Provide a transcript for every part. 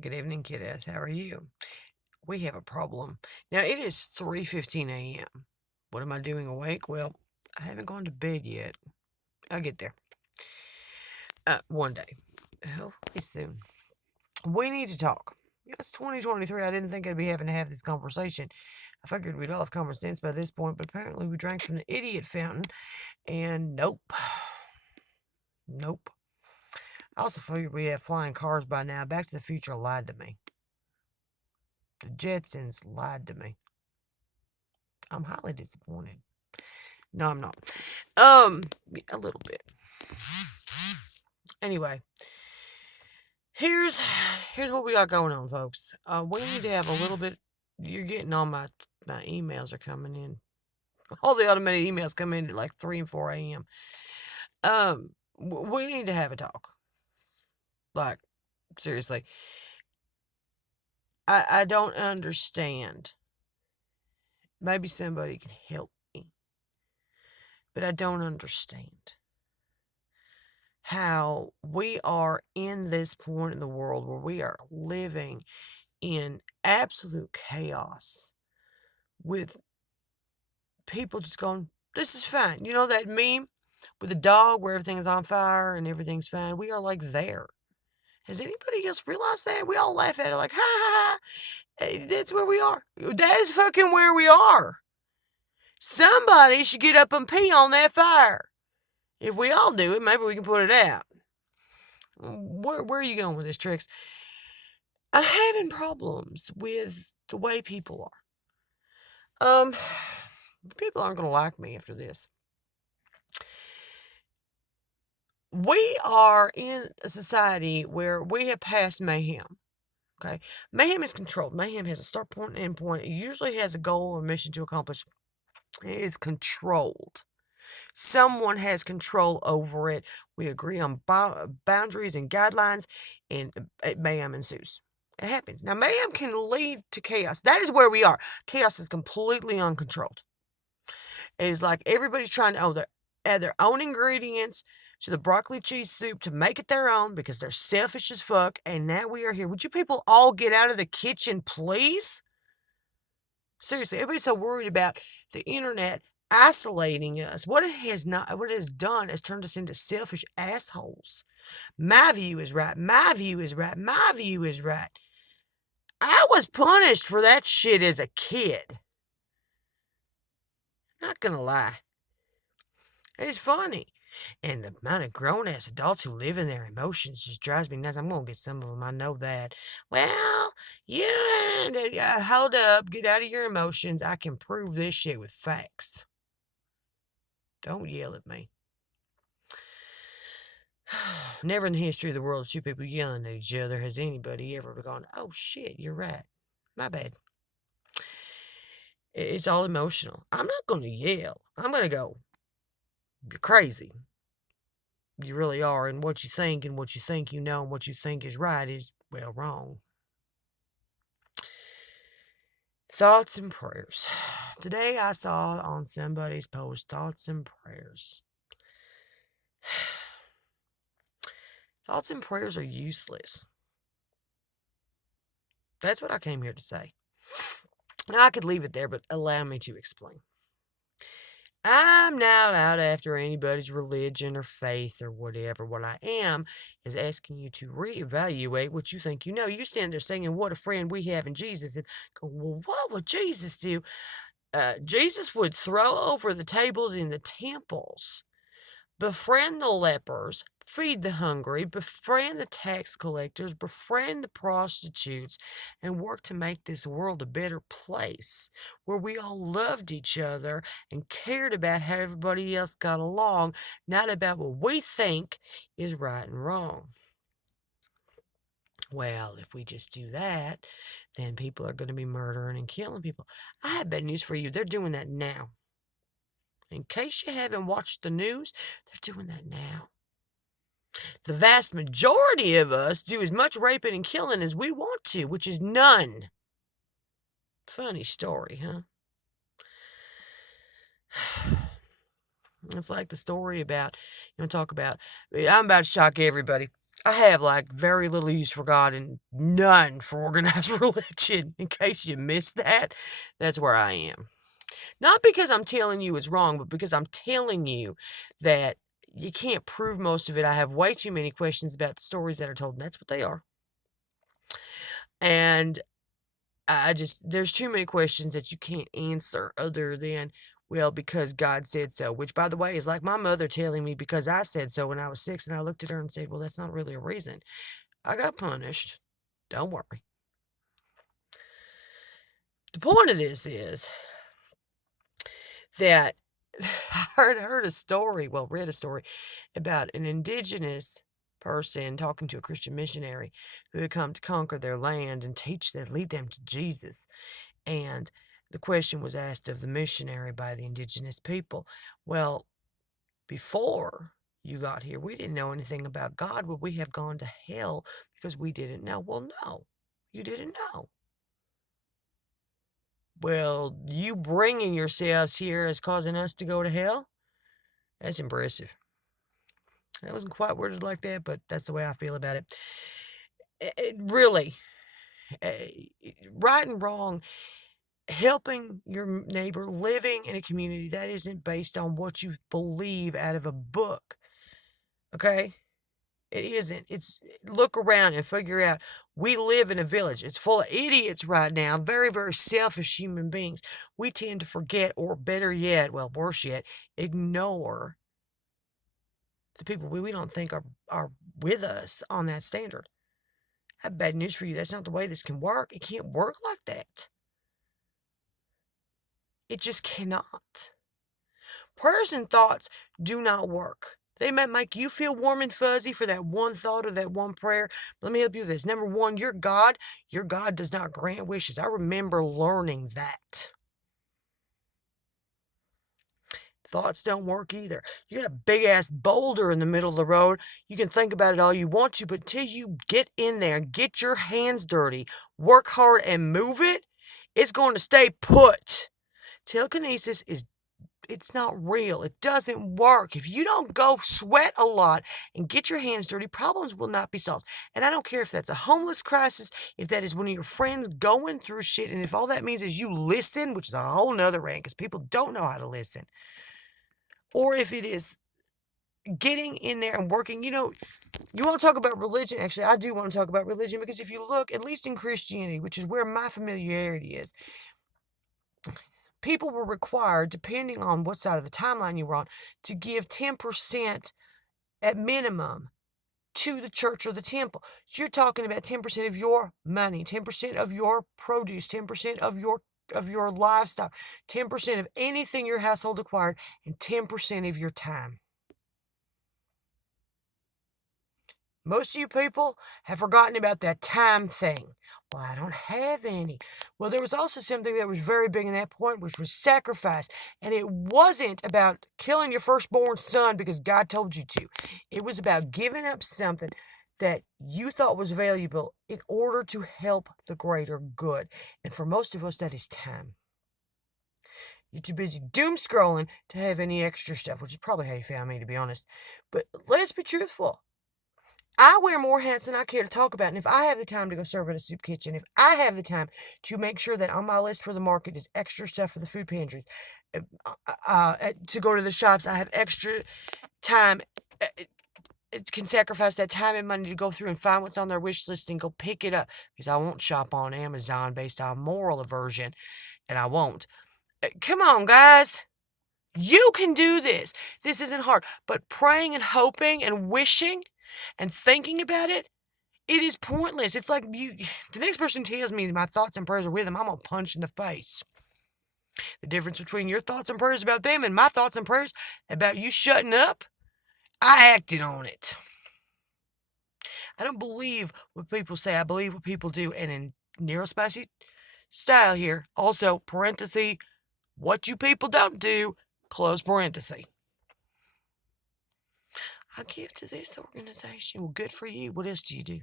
Good evening, kiddos. How are you? We have a problem. Now it is 3:15 a.m. What am I doing awake? Well, I haven't gone to bed yet. I'll get there. One day. Hopefully soon. We need to talk. It's 2023. I didn't think I'd be having to have this conversation. I figured we'd all have common sense by this point, but apparently we drank from the idiot fountain, and nope. Nope. I also figured we have flying cars by now. Back to the Future lied to me. The Jetsons lied to me. I'm highly disappointed. No, I'm not. A little bit. Anyway, here's here's what we got going on, folks. We need to have a little bit. You're getting all my emails are coming in. All the automated emails come in at like 3 and 4 a.m. We need to have a talk. Like, seriously. I don't understand. Maybe somebody can help me. But I don't understand how we are in this point in the world where we are living in absolute chaos with people just going, this is fine. You know that meme with the dog where everything's on fire and everything's fine? We are like there. Has anybody else realized that? We all laugh at it like, ha ha ha. That's where we are. That is fucking where we are. Somebody should get up and pee on that fire. If we all do it, maybe we can put it out. Where are you going with this, Tricks? I'm having problems with the way people are. People aren't going to like me after this. We are in a society where we have passed mayhem. Okay? Mayhem is controlled. Mayhem has a start point and end point. It usually has a goal or mission to accomplish. It is controlled. Someone has control over it. We agree on boundaries and guidelines, and mayhem ensues. It happens. Now, mayhem can lead to chaos. That is where we are. Chaos is completely uncontrolled. It is like everybody's trying to add their own ingredients to the broccoli cheese soup to make it their own because they're selfish as fuck. And now we are here. Would you people all get out of the kitchen, please? Seriously, everybody's so worried about the internet isolating us. What it has done is turned us into selfish assholes. My view is right. My view is right. My view is right. I was punished for that shit as a kid. Not gonna lie. It's funny. And the amount of grown ass adults who live in their emotions just drives me nuts. I'm gonna get some of them. I know that. Well, hold up, get out of your emotions. I can prove this shit with facts. Don't yell at me. Never in the history of the world, two people yelling at each other has anybody ever gone, oh shit, you're right. My bad. It's all emotional. I'm not going to yell. I'm going to go, you're crazy. You really are. And what you think and what you think you know and what you think is right is, well, wrong. Thoughts and prayers. Today I saw on somebody's post, thoughts and prayers. Thoughts and prayers are useless. That's what I came here to say. Now, I could leave it there, but allow me to explain. I'm not out after anybody's religion or faith or whatever. What I am is asking you to reevaluate what you think you know. You stand there saying, what a friend we have in Jesus, and go, well, what would Jesus do? Jesus would throw over the tables in the temples, befriend the lepers, feed the hungry, befriend the tax collectors, befriend the prostitutes, and work to make this world a better place where we all loved each other and cared about how everybody else got along, not about what we think is right and wrong. Well, if we just do that, then people are going to be murdering and killing people. I have bad news for you. They're doing that now. In case you haven't watched the news, they're doing that now. The vast majority of us do as much raping and killing as we want to, which is none. Funny story, huh? It's like the story about, talk about, I'm about to shock everybody. I have like very little use for God and none for organized religion. In case you missed that, that's where I am. Not because I'm telling you it's wrong, but because I'm telling you that you can't prove most of it. I have way too many questions about the stories that are told, and that's what they are. And there's too many questions that you can't answer other than, well, because God said so, which, by the way, is like my mother telling me because I said so when I was 6, and I looked at her and said, well, that's not really a reason. I got punished. Don't worry. The point of this is that I read a story about an indigenous person talking to a Christian missionary who had come to conquer their land and lead them to Jesus. And the question was asked of the missionary by the indigenous people, well, before you got here, we didn't know anything about God. Would we have gone to hell because we didn't know? Well, no, you didn't know. Well, you bringing yourselves here is causing us to go to hell? That's impressive. That wasn't quite worded like that, but that's the way I feel about it. Really, right and wrong, helping your neighbor, living in a community that isn't based on what you believe out of a book. Okay? It isn't. It's look around and figure out we live in a village. It's full of idiots right now, very, very selfish human beings. We tend to forget, or better yet, well, worse yet, ignore the people we don't think are with us on that standard. I have bad news for you. That's not the way this can work. It can't work like that. It just cannot. Prayers and thoughts do not work. They might make you feel warm and fuzzy for that one thought or that one prayer. Let me help you with this. Number one, your God does not grant wishes. I remember learning that. Thoughts don't work either. You got a big ass boulder in the middle of the road. You can think about it all you want to, but until you get in there, get your hands dirty, work hard and move it, it's going to stay put. Telekinesis it's not real. It doesn't work. If you don't go sweat a lot and get your hands dirty, problems will not be solved. And I don't care if that's a homeless crisis, if that is one of your friends going through shit, and if all that means is you listen, which is a whole nother rant because people don't know how to listen, or if it is getting in there and working. You want to talk about religion? Actually, I do want to talk about religion because if you look, at least in Christianity, which is where my familiarity is, people were required, depending on what side of the timeline you were on, to give 10% at minimum to the church or the temple. You're talking about 10% of your money, 10% of your produce, 10% of your livestock, 10% of anything your household acquired, and 10% of your time. Most of you people have forgotten about that time thing. Well, I don't have any. Well, there was also something that was very big in that point, which was sacrifice. And it wasn't about killing your firstborn son because God told you to. It was about giving up something that you thought was valuable in order to help the greater good. And for most of us, that is time. You're too busy doom scrolling to have any extra stuff, which is probably how you found me, to be honest. But let's be truthful. I wear more hats than I care to talk about. And if I have the time to go serve in a soup kitchen, if I have the time to make sure that on my list for the market is extra stuff for the food pantries, to go to the shops, I have extra time, can sacrifice that time and money to go through and find what's on their wish list and go pick it up because I won't shop on Amazon based on moral aversion, and I won't. Come on, guys. You can do this. This isn't hard. But praying and hoping and wishing and thinking about it, it is pointless. It's like the next person tells me my thoughts and prayers are with them, I'm going to punch in the face. The difference between your thoughts and prayers about them and my thoughts and prayers about you shutting up, I acted on it. I don't believe what people say. I believe what people do. And in neurospicy style here, also, parenthesis, what you people don't do, close parenthesis. I give to this organization. Well, good for you. What else do you do?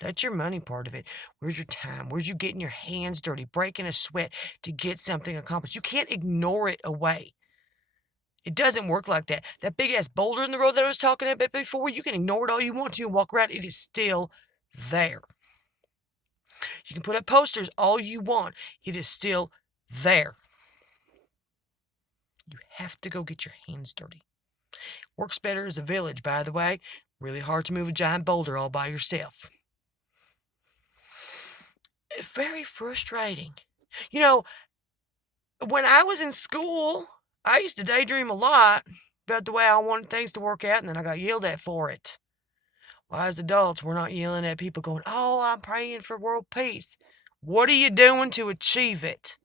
That's your money part of it. Where's your time? Where's you getting your hands dirty, breaking a sweat to get something accomplished? You can't ignore it away. It doesn't work like that. That big ass boulder in the road that I was talking about before, you can ignore it all you want to and walk around. It is still there. You can put up posters all you want. It is still there. You have to go get your hands dirty. Works better as a village, by the way. Really hard to move a giant boulder all by yourself. It's very frustrating. You know, when I was in school, I used to daydream a lot about the way I wanted things to work out, and then I got yelled at for it. Well, as adults, we're not yelling at people going, "Oh, I'm praying for world peace." What are you doing to achieve it?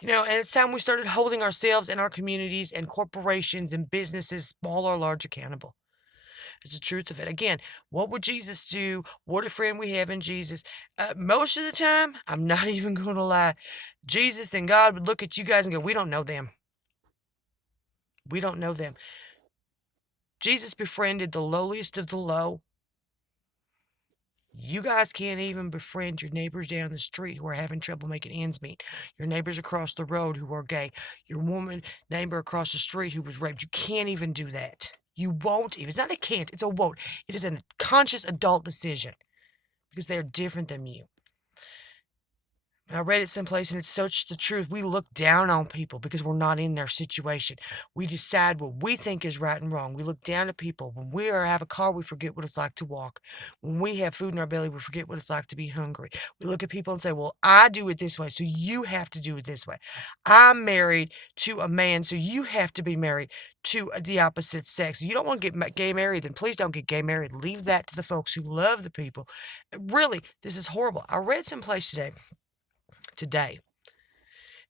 And it's time we started holding ourselves and our communities and corporations and businesses, small or large, accountable. It's the truth of it. Again, what would Jesus do? What a friend we have in Jesus. Most of the time, I'm not even going to lie, Jesus and God would look at you guys and go, "We don't know them. We don't know them." Jesus befriended the lowliest of the low. You guys can't even befriend your neighbors down the street who are having trouble making ends meet. Your neighbors across the road who are gay. Your neighbor across the street who was raped. You can't even do that. You won't even. It's not a can't, it's a won't. It is a conscious adult decision because they're different than you. I read it someplace and it's such the truth. We look down on people because we're not in their situation. We decide what we think is right and wrong. We look down at people. When we have a car, we forget what it's like to walk. When we have food in our belly, we forget what it's like to be hungry. We look at people and say, "Well, I do it this way, so you have to do it this way. I'm married to a man, so you have to be married to the opposite sex. If you don't want to get gay married, then please don't get gay married. Leave that to the folks who love the people." Really, this is horrible. I read someplace today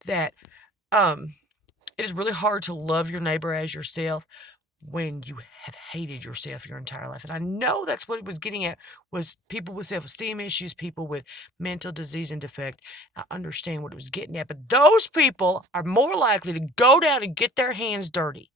that it is really hard to love your neighbor as yourself when you have hated yourself your entire life. And I know that's what it was getting at, was people with self-esteem issues, people with mental disease and defect. I understand what it was getting at, but those people are more likely to go down and get their hands dirty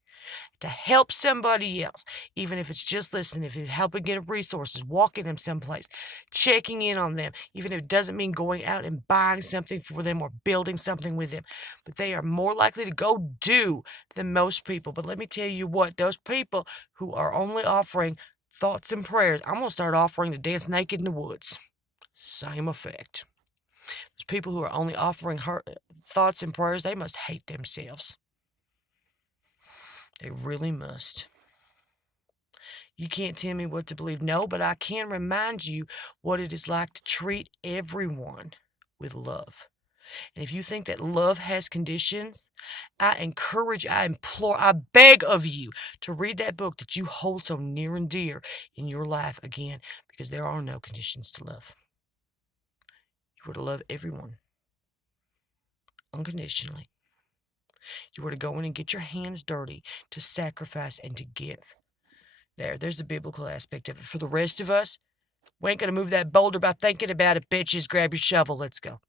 to help somebody else, even if it's just listening, if it's helping get resources, walking them someplace, checking in on them, even if it doesn't mean going out and buying something for them or building something with them. But they are more likely to go do than most people. But let me tell you what, those people who are only offering thoughts and prayers, I'm going to start offering to dance naked in the woods. Same effect. Those people who are only offering thoughts and prayers, they must hate themselves. They really must. You can't tell me what to believe. No, but I can remind you what it is like to treat everyone with love. And if you think that love has conditions, I encourage, I implore, I beg of you to read that book that you hold so near and dear in your life again, because there are no conditions to love. You are to love everyone unconditionally. You are to go in and get your hands dirty, to sacrifice and to give. There's the biblical aspect of it. For the rest of us, we ain't going to move that boulder by thinking about it, bitches. Grab your shovel. Let's go.